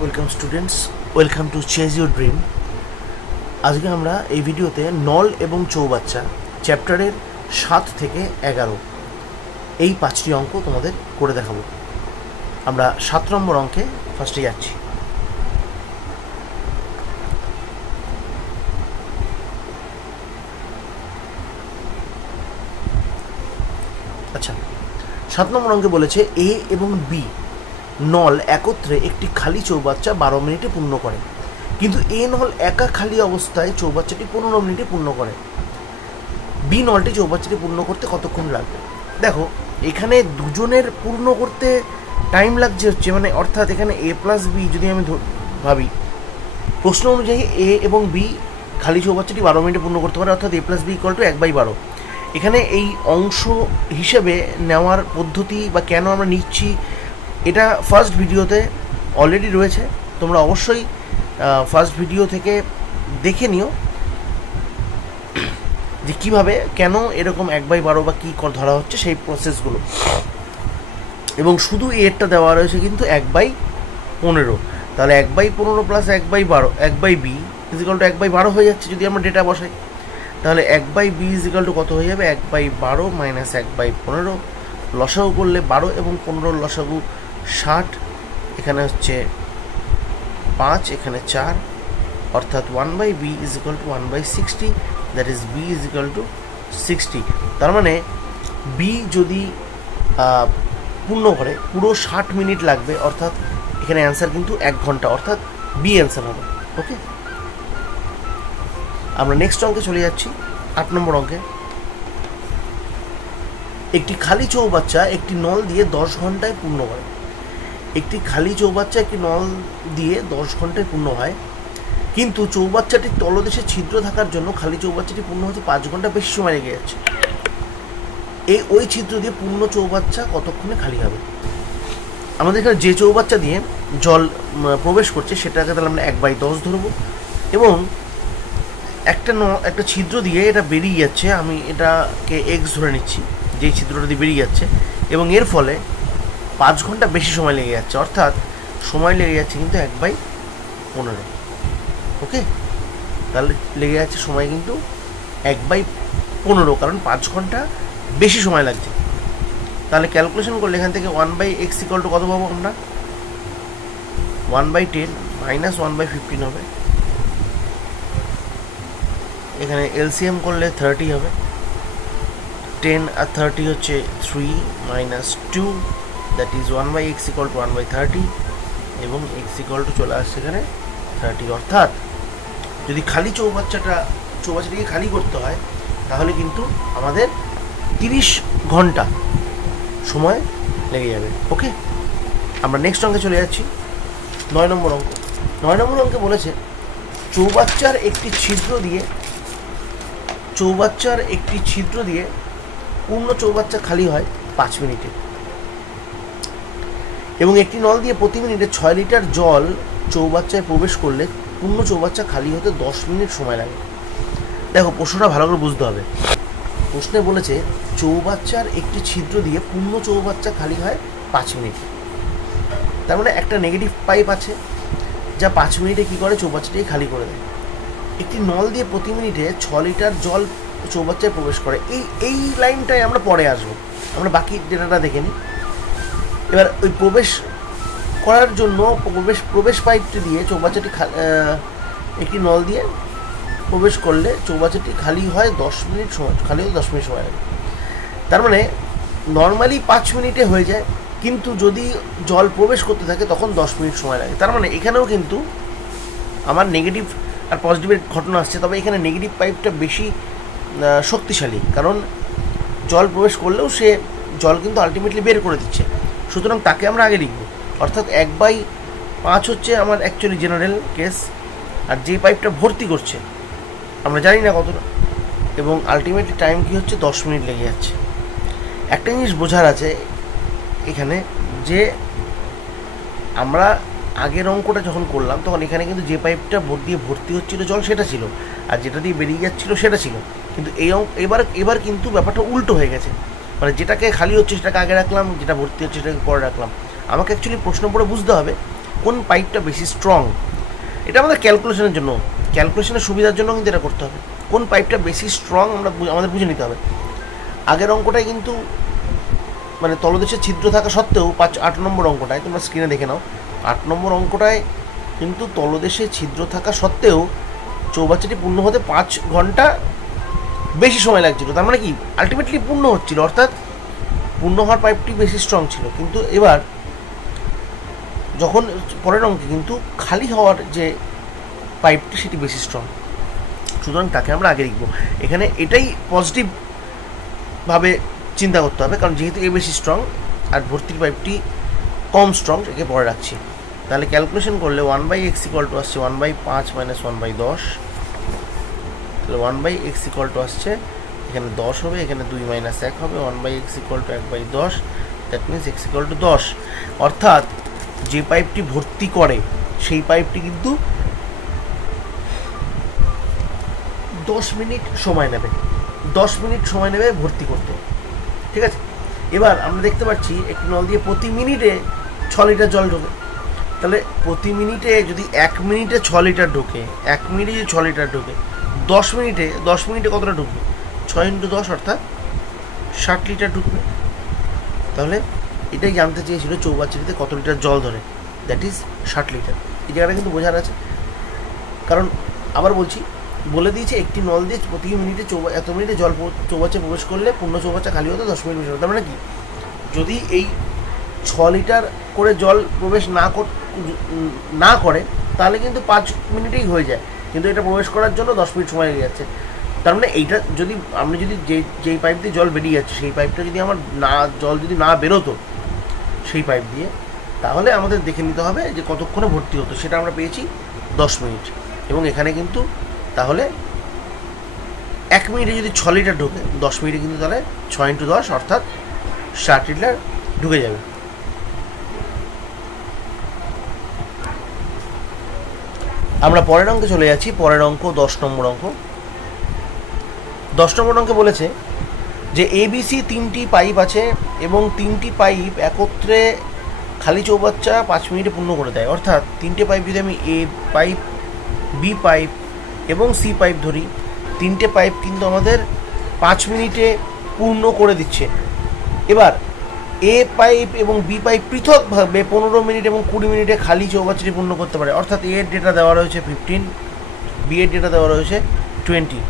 Welcome students, welcome to chase your dream. আজকে আমরা এই ভিডিওতে নল এবং চৌবাচ্চা চ্যাপ্টারের 7 থেকে 11 এই 5টি অঙ্ক তোমাদের করে দেখাবো। আমরা 7 নম্বর অঙ্কে ফার্স্টে যাচ্ছি। আচ্ছা, 7 নম্বর অঙ্কে বলেছে এ এবং বি নল একত্রে একটি খালি চৌবাচ্চা 12 মিনিটে পূর্ণ করে, কিন্তু এ নল একা খালি অবস্থায় চৌবাচ্চাটি 15 মিনিটে পূর্ণ করে। বি নলটি চৌবাচ্চাটি পূর্ণ করতে কতক্ষণ লাগবে? দেখো, এখানে দুজনের পূর্ণ করতে টাইম লাগছে হচ্ছে, মানে অর্থাৎ এখানে এ প্লাস বি যদি আমি ভাবি, প্রশ্ন অনুযায়ী এ এবং বি খালি চৌবাচ্চাটি 12 মিনিটে পূর্ণ করতে পারে, অর্থাৎ এ প্লাস বি ইকুয়াল টু 1/12। এখানে এই অংশ হিসেবে নেওয়ার পদ্ধতি বা কেন আমরা নিচ্ছি, এটা ফার্স্ট ভিডিওতে অলরেডি রয়েছে, তোমরা অবশ্যই ফার্স্ট ভিডিও থেকে দেখে নিও যে কীভাবে কেন এরকম 1/12 বা কী ধরা হচ্ছে সেই প্রসেসগুলো। এবং শুধু এরটা দেওয়া রয়েছে কিন্তু 1/15, তাহলে 1/15 প্লাস 1/12 1/b ইজিক্যাল টু 1/12 হয়ে যাচ্ছে যদি আমরা ডেটা বসাই। তাহলে 1/b ইজিক্যাল টু কত হয়ে যাবে? 1/12 মাইনাস 1/15, লসাগু করলে 12 এবং 15 লসাগু 60, এখানে হচ্ছে 5, এখানে 4, অর্থাৎ 1/b is equal to 1/60, that is b is equal to 60। তার মানে b যদি পূর্ণ করে পুরো 60 মিনিট লাগবে, অর্থাৎ এখানে অ্যান্সার কিন্তু 1 ঘন্টা, অর্থাৎ বি অ্যান্সার হবে। ওকে, আমরা নেক্সট অঙ্কে চলে যাচ্ছি। 8 নম্বর অঙ্কে, একটি খালি চৌবাচ্চা একটি নল দিয়ে 10 ঘন্টায় পূর্ণ করে। একটি খালি চৌবাচ্চা একটি নল দিয়ে 10 ঘন্টায় পূর্ণ হয়, কিন্তু চৌবাচ্চাটির তলদেশে ছিদ্র থাকার জন্য খালি চৌবাচ্চাটি পূর্ণ হতে 5 ঘন্টা বেশি সময় লেগে যাচ্ছে। ওই ছিদ্র দিয়ে পূর্ণ চৌবাচ্চা কতক্ষণে খালি হবে? আমাদের এখানে যে চৌবাচ্চা দিয়ে জল প্রবেশ করছে সেটাকে তাহলে আমরা 1/10 ধরবো, এবং একটা ছিদ্র দিয়ে এটা বেরিয়ে যাচ্ছে, আমি এটাকে এক্স ধরে নিচ্ছি, যেই ছিদ্রটা দিয়ে বেরিয়ে যাচ্ছে, এবং এর ফলে 5 ঘন্টা বেশি সময় লেগে যাচ্ছে, অর্থাৎ সময় লেগে যাচ্ছে কিন্তু 1/15। ওকে, তাহলে লেগে যাচ্ছে সময় কিন্তু 1/15, কারণ 5 ঘন্টা বেশি সময় লাগছে। তাহলে ক্যালকুলেশন করলে এখান থেকে 1/x ইকুয়াল টু কত পাবো আমরা? 1/10 মাইনাস 1/15 হবে। এখানে এলসিএম করলে 30 হবে, 10 আর 30 হচ্ছে 3 minus 2, that is 1/x equal to 1/30, এবং x ইকুয়াল টু চলে আসছে এখানে 30। অর্থাৎ যদি খালি চৌবাচ্চাটিকে খালি করতে হয় তাহলে কিন্তু আমাদের 30 ঘন্টা সময় লেগে যাবে। ওকে, আমরা নেক্সট অঙ্কে চলে যাচ্ছি। 9 নম্বর অঙ্ক। 9 নম্বর অঙ্কে বলেছে চৌবাচ্চার একটি ছিদ্র দিয়ে পূর্ণ চৌবাচ্চা খালি হয় 5 মিনিটে, এবং একটি নল দিয়ে প্রতি মিনিটে 6 লিটার জল চৌবাচ্চায় প্রবেশ করলে পূর্ণ চৌবাচ্চা খালি হতে 10 মিনিট সময় লাগে। দেখো, প্রশ্নটা ভালো করে বুঝতে হবে। প্রশ্নে বলেছে চৌবাচ্চার একটি ছিদ্র দিয়ে পূর্ণ চৌবাচ্চা খালি হয় 5 মিনিট, তার মানে একটা নেগেটিভ পাইপ আছে যা 5 মিনিটে কী করে? চৌবাচ্চাটিকে খালি করে দেয়। একটি নল দিয়ে প্রতি মিনিটে 6 লিটার জল চৌবাচ্চায় প্রবেশ করে। এই লাইনটায় আমরা পরে আসবো, আমরা বাকি ডেটাটা দেখে নিই। এবার ওই প্রবেশ করার জন্য প্রবেশ পাইপটি দিয়ে চৌবাচ্চাটি একটি নল দিয়ে প্রবেশ করলে চৌবাচ্চাটি খালি হয় 10 মিনিট সময়, খালি হতে 10 মিনিট সময় লাগে। তার মানে নর্মালি 5 মিনিটে হয়ে যায়, কিন্তু যদি জল প্রবেশ করতে থাকে তখন 10 মিনিট সময় লাগে। তার মানে এখানেও কিন্তু আমার নেগেটিভ আর পজিটিভের ঘটনা আসছে, তবে এখানে নেগেটিভ পাইপটা বেশি শক্তিশালী, কারণ জল প্রবেশ করলেও সে জল কিন্তু আলটিমেটলি বের করে দিচ্ছে, সুতরাং তাকে আমরা আগে লিখব। অর্থাৎ 1/5 হচ্ছে আমার অ্যাকচুয়ালি জেনারেল কেস, আর যে পাইপটা ভর্তি করছে আমরা জানি না কতটা, এবং আলটিমেটলি টাইম কী হচ্ছে? 10 মিনিট লেগে যাচ্ছে। একটা জিনিস বোঝার আছে এখানে, যে আমরা আগের অঙ্কটা যখন করলাম তখন এখানে কিন্তু যে পাইপটা দিয়ে ভর্তি হচ্ছিল জল সেটা ছিল, আর যেটা দিয়ে বেরিয়ে যাচ্ছিল সেটা ছিল, কিন্তু এবার কিন্তু ব্যাপারটা উল্টো হয়ে গেছে। মানে যেটাকে খালি হচ্ছে সেটাকে আগে রাখলাম, যেটা ভর্তি হচ্ছে সেটাকে পরে রাখলাম। আমাকে অ্যাকচুয়ালি প্রশ্ন পড়ে বুঝতে হবে কোন পাইপটা বেশি স্ট্রং। এটা আমাদের ক্যালকুলেশনের জন্য, ক্যালকুলেশনের সুবিধার জন্য কিন্তু এটা করতে হবে। কোন পাইপটা বেশি স্ট্রং আমাদের বুঝে নিতে হবে। আগের অঙ্কটায় কিন্তু মানে তলদেশে ছিদ্র থাকা সত্ত্বেও 8 নম্বর অঙ্কটায়, তোমরা স্ক্রিনে দেখে নাও, 8 নম্বর অঙ্কটায় কিন্তু তলদেশে ছিদ্র থাকা সত্ত্বেও চৌবাচ্চাটি পূর্ণ হতে 5 ঘন্টা বেশি সময় লাগছিল। তার মানে কি আলটিমেটলি পূর্ণ হচ্ছিল, অর্থাৎ পূর্ণ হওয়ার পাইপটি বেশি স্ট্রং ছিল। কিন্তু এবার যখন পরের অঙ্কে কিন্তু খালি হওয়ার যে পাইপটি সেটি বেশি স্ট্রং, সুতরাং তাকে আমরা আগে লিখব। এখানে এটাই পজিটিভভাবে চিন্তা করতে হবে, কারণ যেহেতু এ বেশি স্ট্রং আর ভর্তির পাইপটি কম স্ট্রং, একে পরে রাখছি। তাহলে ক্যালকুলেশন করলে 1/x = আসছে 1/5 - 1/10। তাহলে 1/x = আসছে এখানে 10 হবে, এখানে 2 - 1 হবে, 1/x = 1/10। That means x = 10। অর্থাৎ যে পাইপটি ভর্তি করে সেই পাইপটি কিন্তু 10 মিনিট সময় নেবে, 10 মিনিট সময় নেবে ভর্তি করতে। ঠিক আছে, এবার আমরা দেখতে পাচ্ছি একটি নল দিয়ে প্রতি মিনিটে 6 লিটার জল ঢোকে। তাহলে প্রতি মিনিটে যদি 1 মিনিটে 6 লিটার ঢোকে, 1 মিনিটে যদি 6 লিটার ঢোকে, 10 মিনিটে কতটা ঢুকবে? 6 × 10 অর্থাৎ 60 লিটার ঢুকবে। তাহলে এটাই জানতে চেয়েছিল চৌবাচ্চাটিতে কত লিটার জল ধরে, দ্যাট ইজ 60 লিটার। এই জায়গাটা কিন্তু বোঝার আছে, কারণ আবার বলছি, বলে দিয়েছে একটি নল দিয়ে প্রতি মিনিটে এত মিনিটে জল চৌবাচ্চা প্রবেশ করলে পূর্ণ চৌবাচ্চা খালি হতে 10 মিনিট বেশি। তার মানে কি যদি এই 6 লিটার করে জল প্রবেশ না করে তাহলে কিন্তু 5 মিনিটেই হয়ে যায়, কিন্তু এটা প্রবেশ করার জন্য 10 মিনিট সময় লেগে যাচ্ছে। তার মানে এইটা যদি আমি যদি যেই পাইপ দিয়ে জল বেরিয়ে যাচ্ছে সেই পাইপটা যদি আমার জল যদি না বেরোতো সেই পাইপ দিয়ে, তাহলে আমাদের দেখে নিতে হবে যে কতক্ষণে ভর্তি হতো। সেটা আমরা পেয়েছি 10 মিনিট। এবং এখানে কিন্তু তাহলে 1 মিনিটে যদি 6 লিটার ঢোকে, 10 মিনিটে কিন্তু তাহলে 6 × 10 অর্থাৎ 60 লিটার ঢুকে যাবে। আমরা পরের অঙ্কে চলে যাচ্ছি। পরের অঙ্ক 10 নম্বর অঙ্ক। 10 নম্বর অঙ্কে বলেছে যে ABC 3টি পাইপ আছে এবং 3টি পাইপ একত্রে খালি চৌবাচ্চা 5 মিনিটে পূর্ণ করে দেয়। অর্থাৎ 3টে পাইপ যদি আমি A পাইপ, B পাইপ এবং C পাইপ ধরি, 3টে পাইপ কিন্তু আমাদের 5 মিনিটে পূর্ণ করে দিচ্ছে। এবার A পাইপ এবং B পাইপ পৃথকভাবে 15 মিনিট এবং 20 মিনিটে খালি চৌবাচ্চাটি পূর্ণ করতে পারে। অর্থাৎ A এর ডেটা দেওয়া রয়েছে 15, B এর ডেটা দেওয়া রয়েছে 20।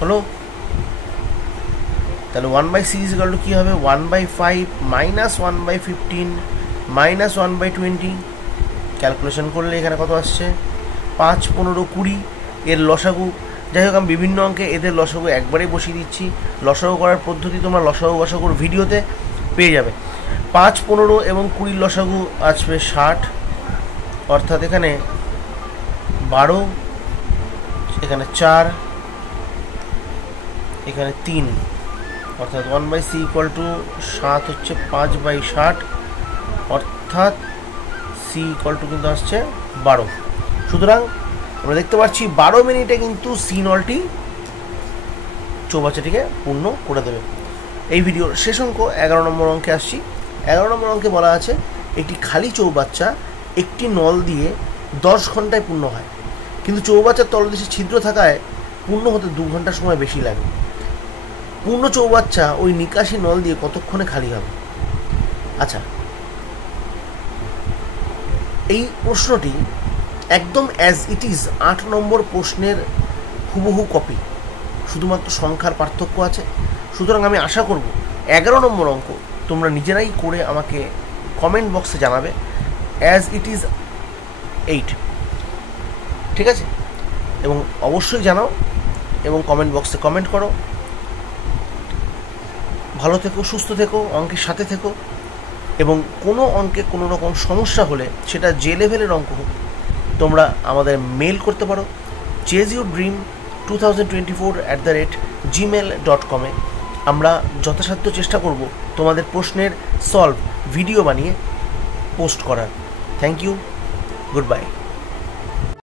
হলো, তাহলে 1/c = কী হবে? 1/5 - 1/15 - 1/20। ক্যালকুলেশন করলে এখানে কত আসছে? 5, 15, 20 এর লসাগু। যাই হোক, আমি বিভিন্ন অঙ্কে এদের লসাগু একবারেই বসিয়ে দিচ্ছি। লসাগু করার পদ্ধতি তোমরা লসাগু গসাগুর ভিডিওতে পেয়ে যাবে। 5, 15 এবং 20 লসাগু আসবে 60, অর্থাৎ এখানে 12, এখানে 4, এখানে 3, অর্থাৎ 1/c = 7 হচ্ছে 5/60, অর্থাৎ c কিন্তু আসছে 12। সুতরাং আমরা দেখতে পাচ্ছি 12 মিনিটে কিন্তু C নলটি চৌবাচ্চাটিকে পূর্ণ করে দেবে। এই ভিডিওর শেষ অঙ্ক 11 নম্বর অঙ্কে আসছি। 11 নম্বর অঙ্কে বলা আছে একটি খালি চৌবাচ্চা একটি নল দিয়ে 10 ঘন্টায় পূর্ণ হয়, কিন্তু চৌবাচ্চার তলদেশে ছিদ্র থাকায় পূর্ণ হতে 2 ঘন্টা সময় বেশি লাগে। পূর্ণ চৌবাচ্চা ওই নিকাশি নল দিয়ে কতক্ষণে খালি হবে? আচ্ছা, এই প্রশ্নটি একদম অ্যাজ ইট ইজ 8 নম্বর প্রশ্নের হুবহু কপি, শুধুমাত্র সংখ্যার পার্থক্য আছে। সুতরাং আমি আশা করব 11 নম্বর অঙ্ক তোমরা নিজেরাই করে আমাকে কমেন্ট বক্সে জানাবে অ্যাজ ইট ইজ 8, ঠিক আছে? এবং অবশ্যই জানাও এবং কমেন্ট বক্সে কমেন্ট করো। ভালো থেকো, সুস্থ থেকো, অঙ্কের সাথে থেকো, এবং কোনো অঙ্কে কোনো রকম সমস্যা হলে সেটা যে লেভেলের অঙ্ক হোক তোমরা আমাদের মেল করতে পারো chaseyourdream2024@gmail.com। আমরা যথাসাধ্য চেষ্টা করব তোমাদের প্রশ্নের সলভ ভিডিও বানিয়ে পোস্ট করার। Thank you, good bye.